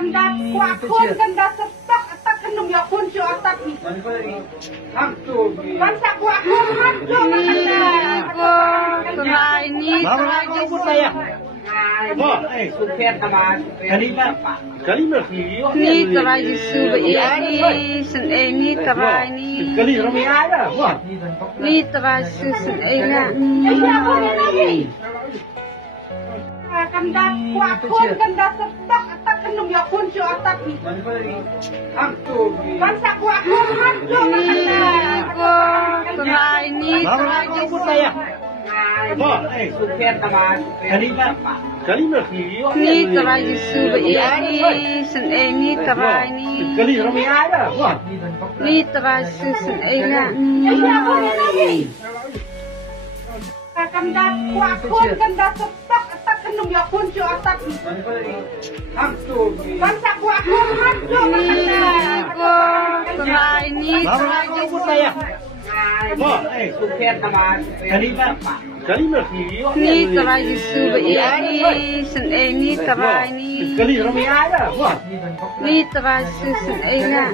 Kandat kuat kun kandat sepak atak kenum ya kun cu atak ni. Bangsa kuat kun hancur kandat. Terai ni terai saya. Supir sama Ni terai Yesus ini sen ini terai ni. Ni terai Yesus ini. Kandat kuat kun kandat sepak atak kenum ya kun cu atak ni. Bangsa kuat kun hancur kandat. Terai ni terai saya. Supir sama Ni terai Yesus ini sen ini terai ni. Ni terai Yesus ini. Kandat kuat kun kandat sepak atak kenum ya kun cu atak ni. Bangsa kuat kun hancur kandat. Terai ni terai saya. Supir sama Ni terai Yesus ini sen ini terai ni. Ni terai Yesus ini.